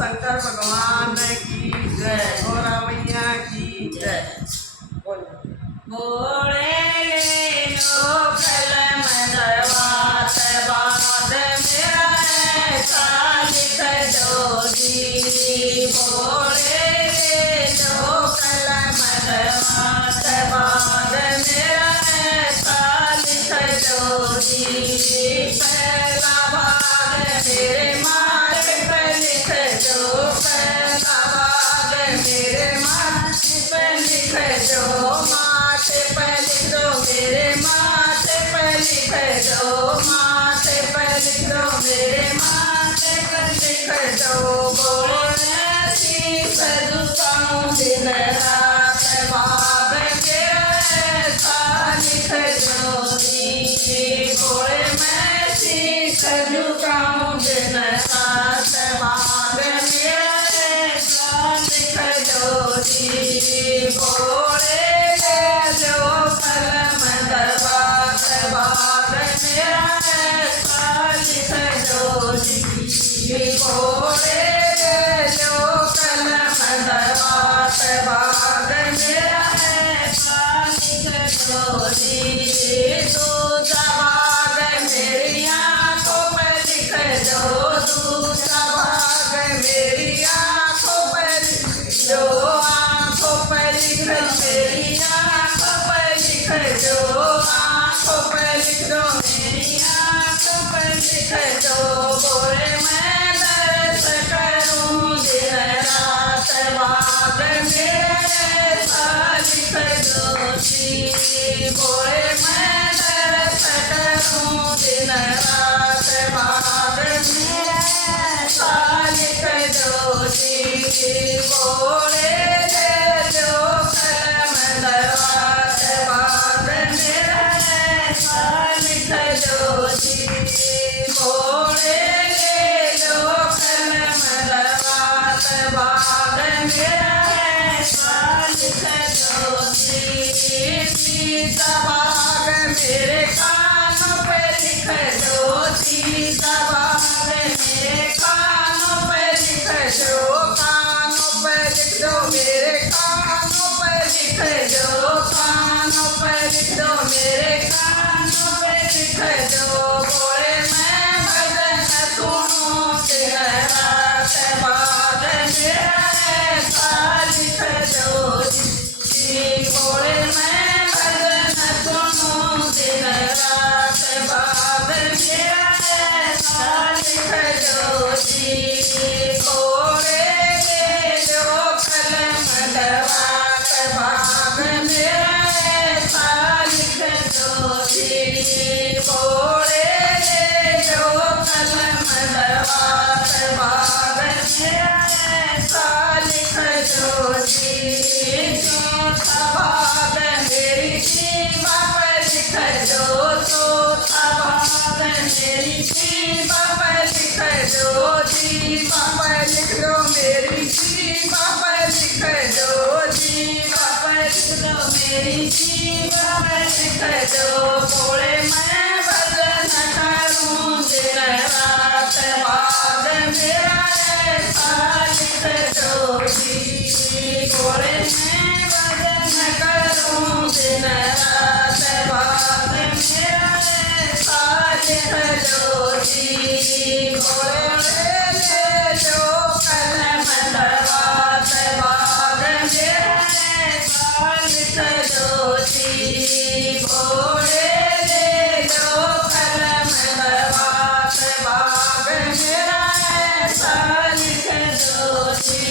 शंकर भगवान की जय, गौरा मैया की जय। बोले लोकल मदवात बाद मेरा ऐसा लिख दो जी। बोले लोकल मदवात बाद मेरा ऐसा लिख दो जी। पहला भाग मेरे माथे पर लिख दो, पहला भाग मेरे माथे पर लिख दो, माथे पर लिख दो मेरे माथे पर लिख दो, माथे पर लिख दो मेरे माथे पर लिख दो। बोले शीश झुकाऊं दिन रात बाब के ऐसा लिख दो जी। बोले मैं शीश झुकाऊं दिन रात बाब के ऐसा लिख दो जी। बोले बाद मेरा ऐसा लिख दो जी। बोले लोकल मदवात बाद मेरा ऐसा लिख दो जी। दूसरा भाग मेरी आँखों पर लिख दो, दूसरा भाग मेरी आँखों पर लिख दो, आँखों पर लिख दो मेरी आँखों पर लिख दो, आँखों पर लिख दो मेरी आँखों पर लिख दो। बोले मैं दर्श करूं दिन रात बाद मेरा ऐसा लिख दो जी। बोले मैं दर्श करूं दिन रात बाद मेरा ऐसा लिख दो जी। बोले लोकल मदवात बाद मेरा ऐसा लिख दो जी। बोले लोकल मदवात बाद मेरा ऐसा लिख दो जी। तीसरा भाग मेरे कानों पे लिख दो, तीसरा भाग मेरे कानों पे लिख दो, कानों पे लिख दो मेरे कानों पे लिख दो, कानों पे लिख दो मेरे कानों पे लिख दो। बोले मैं भजन सुनूं दिन रात बाद मेरा ऐसा लिख दो जी। बोले मैं भजन सुनूं दिन रात बाद मेरा ऐसा लिख दो जी। बोले लोकल मदवात बाद मेरा ऐसा लिख दो जी। बोले लोकल मदवात बाद मेरा ऐसा लिख दो जी। चौथा भाग मेरी जीवा पर लिख दो, चौथा भाग मेरी जीवा पर लिख दो, जीवा पर लिख दो मेरी जीवा पर लिख दो, जीवा पर लिख दो मेरी जीवा पर लिख दो। बोले मैं भजन करूं दिन रात बाद मेरा ऐसा लिख दो जी। बोले मैं भजन करूं दिन रात बाद मेरा ऐसा लिख दो जी। बोले लोकल मदवात बाद मेरा ऐसा लिख दो जी। बोले लोकल मदवात बाद मेरा ऐसा लिख दो जी।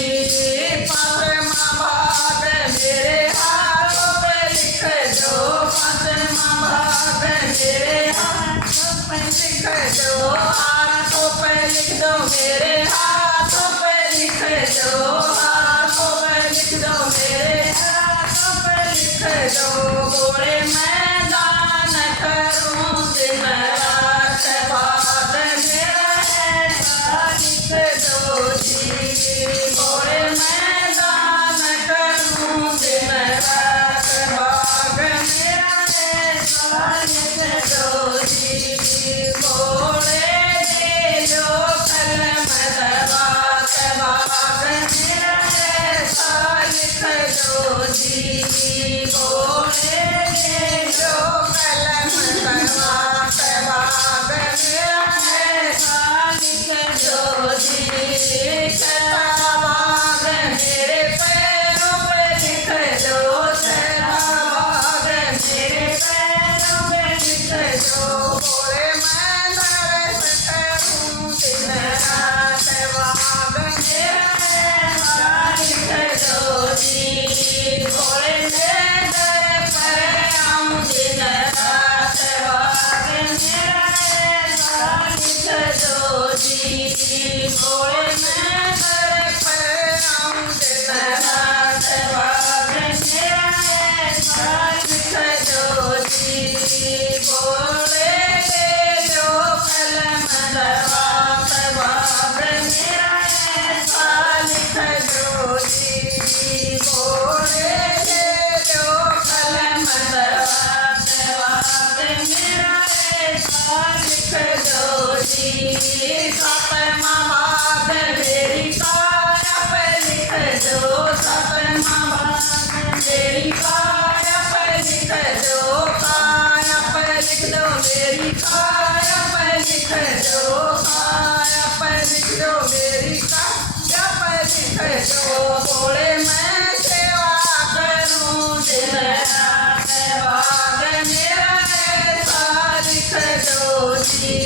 पाँचवा भाग मेरे हाथों पे लिख दो, पाँचवा भाग मेरे हाथों पे लिख दो, हाथों पे लिख दो मेरे हाथों पे लिख दो, हाथों पे लिख दो मेरे हाथों पे लिख दो। बोले मैं दान करूं दिन रात बाद मेरा ऐसा लिख दो जी। बोले मैं दान करूं दिन रात बाद मेरा ऐसा लिख दो जी। बोले लोकल मदवात बाद छठा भाग मेरे पैरों पे लिख दो, छठा भाग मेरे पैरों पे लिख दो। भोले मैं दर्श करूं दिन रात, भाग मेरा लिख दो जी, भोले मैं दर पर आऊं दिन रात, भाग मेरा लिख दो जी, भोले मैं दर पर आऊं दिन रात, भाग मेरा लिख दो जी, भोले ले लो कलम दवात, भाग मेरा लिख दो जी, भोले ले लो कलम दवात, भाग मेरा लिख दो जी। सतमा भाग मेरी काया पे लिख दो, सतमा भाग मेरी काया पे लिख दो, काया पे लिख दो मेरी काया पे लिख दो, काया पे लिख दो मेरी काया पे लिख दो। भोले मैं सेवा करूं दिन रात, भाग मेरा ऐसा लिख दो जी,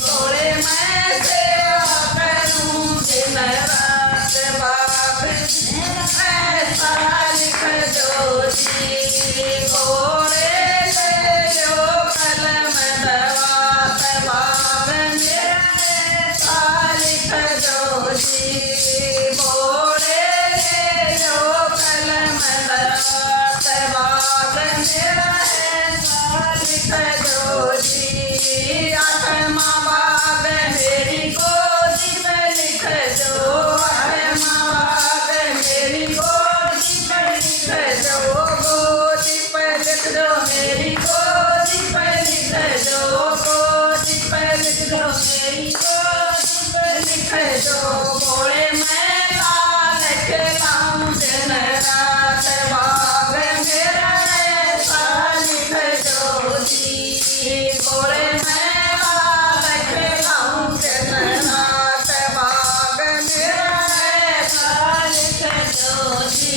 भोले मैं सेवा करूं दिन रात, भाग ऐसा लिख दो जी, भोले ले लो कलम दवात, भाग मेरा ऐसा लिख दो जी, भोले ले लो कलम दवात, भाग मेरा ऐसा लिख दो जी। आठवां भाग मेरी गोदी पे लिख दो, आठवां भाग मेरी गोदी पे लिख दो, गोदी पे लिख दो मेरी गोदी पे लिख दो, गोदी पे लिख दो मेरी गोदी पे लिख दो। भोले मैं लाल खिलाऊं दिन रात, भाग मेरा ऐसा लिख दो जी, भोले मैं लाल खिलाऊं दिन रात, भाग मेरा ऐसा लिख दो जी,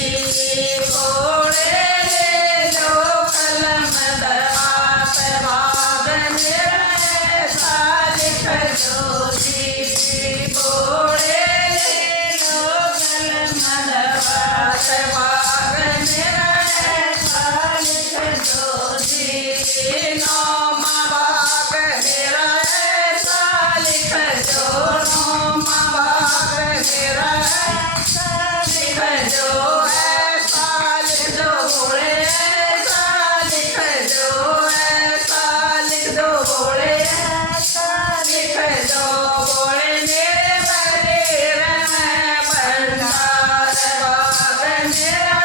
भोले ले लो कलम दवात, भाग मेरा ऐसा लिख दो जी, भोले ले लो कलम दवात, भाग मेरा ऐसा लिख दो जी। नौमा भाग मेरा ऐसा लिख दो, नौमा भाग मेरा ऐसा लिख दो, ऐसा लिख दो भोले ऐसा लिख दो, ऐसा लिख दो भोले ऐसा लिख दो। भोले मेरे बगैर मैं भंडार, भाग मेरा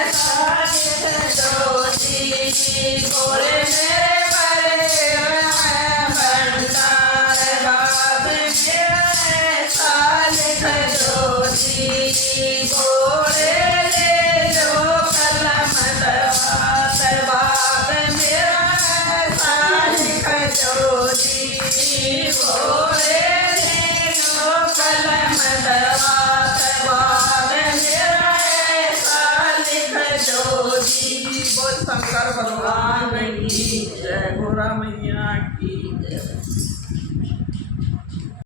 ऐसा लिख दो जी, भोले मेरे बगैर मैं भंडार, भाग मेरा ऐसा लिख दो जी, भोले ले लो कलम दवात, भाग मेरा ऐसा लिख दो जी, भोले ले लो कलम दवात, भाग मेरा ऐसा लिख दो जी। बोल शंकर भगवान की जय, गोरा मैया की जय।